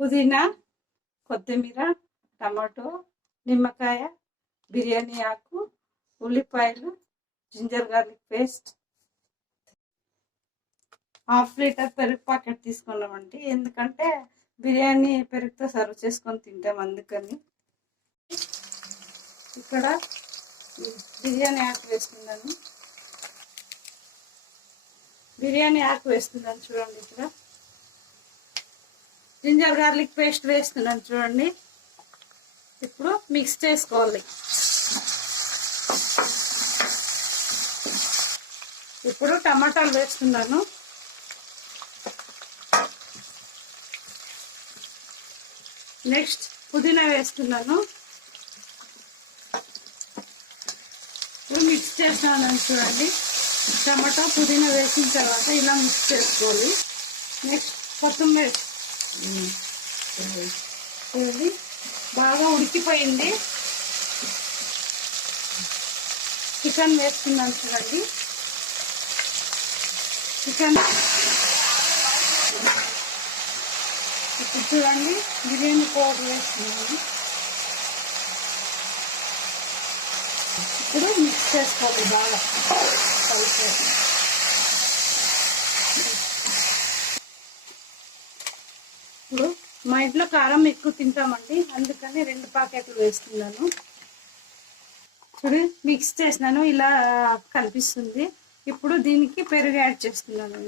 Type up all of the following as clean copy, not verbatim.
పుదీనా, కొత్తిమీర, టమాటో, నిమ్మకాయ, బిర్యానీ ఆకు, ఉల్లిపాయలు, జింజర్ గార్లిక్ పేస్ట్, 1/2 లీటర్ పెరుగు ప్యాకెట్ తీసుకున్నామండి. ఎందుకంటే బిర్యానీ పెరుగుతో సర్వ్ చేసుకొని తింటాం, అందుకని. ఇక్కడ బిర్యానీ ఆకు వేస్తున్నాను. చూడండి. ఇక్కడ జింజర్ గార్లిక్ పేస్ట్ వేస్తున్నాను చూడండి. ఇప్పుడు మిక్స్ చేసుకోవాలి. ఇప్పుడు టమాటాలు వేస్తున్నాను. నెక్స్ట్ పుదీనా వేస్తున్నాను. ఇప్పుడు మిక్స్ చేస్తున్నాను చూడండి. టమాటా పుదీనా వేసిన తర్వాత ఇలా మిక్స్ చేసుకోవాలి. నెక్స్ట్ కొత్తిమీర చూడండి, బాగా ఉడికిపోయింది. చికెన్ వేస్తున్నాను చూడండి. చికెన్ ఇప్పుడు చూడండి బిర్యానీ పౌడర్ వేస్తున్నాను. ఇప్పుడు మిక్స్ చేసుకోవాలి బాగా కలిపి. ఇప్పుడు మా ఇంట్లో కారం ఎక్కువ తింటామండి, అందుకని 2 ప్యాకెట్లు వేస్తున్నాను. చూడు మిక్స్ చేసినాను, ఇలా కనిపిస్తుంది. ఇప్పుడు దీనికి పెరుగు యాడ్ చేస్తున్నాను.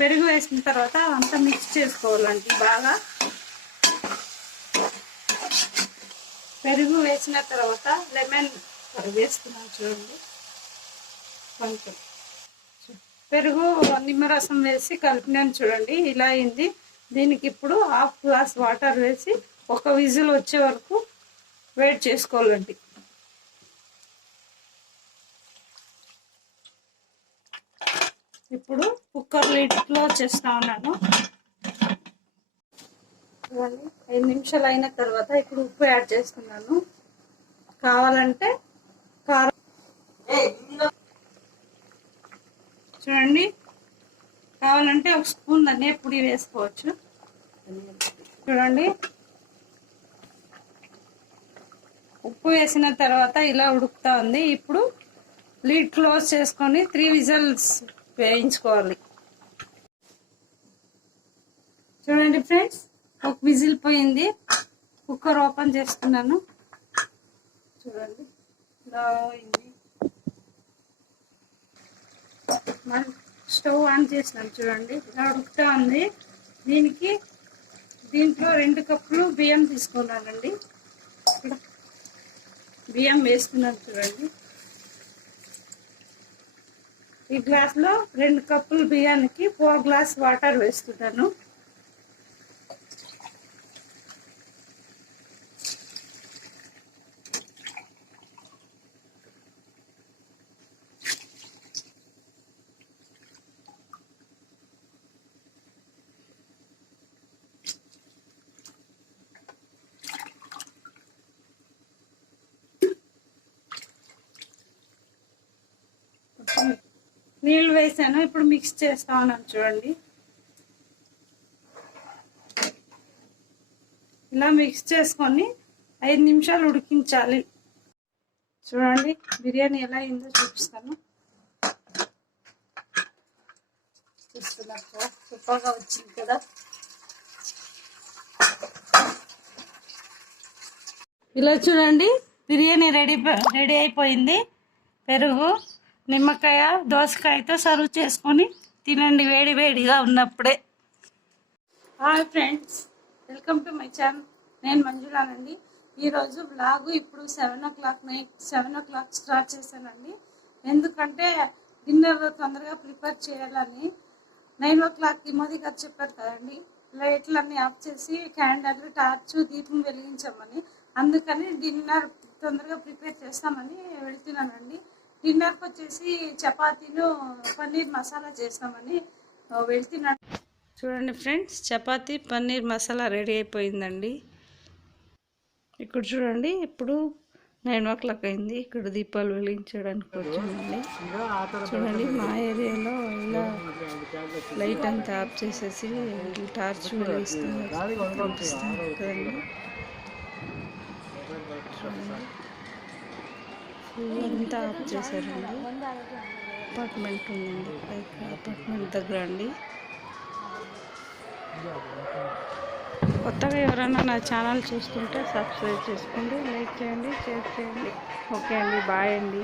పెరుగు వేసిన తర్వాత అంతా మిక్స్ చేసుకోవాలండి బాగా. పెరుగు వేసిన తర్వాత లెమన్ వేస్తున్నాను చూడండి. కొంచెం పెరుగు నిమ్మరసం వేసి కలిపినాను చూడండి, ఇలా అయింది. దీనికి ఇప్పుడు 1/2 గ్లాస్ వాటర్ వేసి 1 విజిల్ వచ్చే వరకు వెయిట్ చేసుకోవాలండి. ఇప్పుడు కుక్కర్ లిడ్ క్లోజ్ చేస్తా ఉన్నాను. 5 నిమిషాలు అయిన తర్వాత ఇప్పుడు ఉప్పు యాడ్ చేస్తున్నాను. కావాలంటే కారం చూడండి, కావాలంటే 1 స్పూన్ ధనియా పొడి వేసుకోవచ్చు. చూడండి, ఉప్పు వేసిన తర్వాత ఇలా ఉడుకుతా ఉంది. ఇప్పుడు లిడ్ క్లోజ్ చేసుకొని 3 విజిల్స్ వేయించుకోవాలి. చూడండి ఫ్రెండ్స్, 1 విజిల్ పోయింది. కుక్కర్ ఓపెన్ చేస్తున్నాను. చూడండి ఇలా అయింది. స్టవ్ ఆన్ చేసినాను చూడండి, ఇలా ఉడుకుతా ఉంది. దీంట్లో 2 కప్పులు బియ్యం తీసుకున్నానండి. బియ్యం వేస్తున్నాను చూడండి. ఈ గ్లాస్లో 2 కప్పులు బియ్యానికి 4 గ్లాస్ వాటర్ వేస్తున్నాను. నీళ్ళు వేసాను. ఇప్పుడు మిక్స్ చేస్తా ఉన్నాను చూడండి. ఇలా మిక్స్ చేసుకొని 5 నిమిషాలు ఉడికించాలి. చూడండి బిర్యానీ ఎలా అయిందో చూపిస్తాను. చూస్తున్నారు సూపర్గా వచ్చింది కదా. ఇలా చూడండి బిర్యానీ రెడీ అయిపోయింది. పెరుగు, నిమ్మకాయ, దోసకాయతో సర్వ్ చేసుకొని తినండి వేడి వేడిగా ఉన్నప్పుడే. Hi friends, welcome to my channel. నేను మంజులానండి. ఈరోజు బ్లాగ్ ఇప్పుడు 7 o'clock స్టార్ట్ చేశానండి. ఎందుకంటే డిన్నర్ తొందరగా ప్రిపేర్ చేయాలని 9 o'clockకి మోదీ గారు చెప్పారు కదండి, లైట్లన్నీ ఆఫ్ చేసి క్యాండిల్, టార్చ్, దీపం వెలిగించామని. అందుకని డిన్నర్ తొందరగా ప్రిపేర్ చేస్తామని వెళ్తున్నానండి. డిన్నర్కి వచ్చేసి చపాతీను పన్నీర్ మసాలా చేస్తామని వెళ్తున్నాను. చూడండి ఫ్రెండ్స్, చపాతీ పన్నీర్ మసాలా రెడీ అయిపోయిందండి. ఇక్కడ చూడండి, ఇప్పుడు 9 అయింది. ఇక్కడ దీపాలు వెలిగించడానికి వచ్చామండి. చూడండి మా ఏరియాలో ఇలా లైట్ అంతా ఆఫ్ చేసేసి టార్చ్ వెలిగిస్తున్నారు కనిపిస్తుంది కదండి. ఫుల్ అంతా ఆఫ్ చేశారండి. అపార్ట్మెంట్ ఉందండి, లైక్ అపార్ట్మెంట్ దగ్గర అండి. కొత్తగా ఎవరైనా నా ఛానల్ చూస్తుంటే సబ్స్క్రైబ్ చేసుకోండి, లైక్ చేయండి, షేర్ చేయండి. ఓకే అండి, బాయ్ అండి.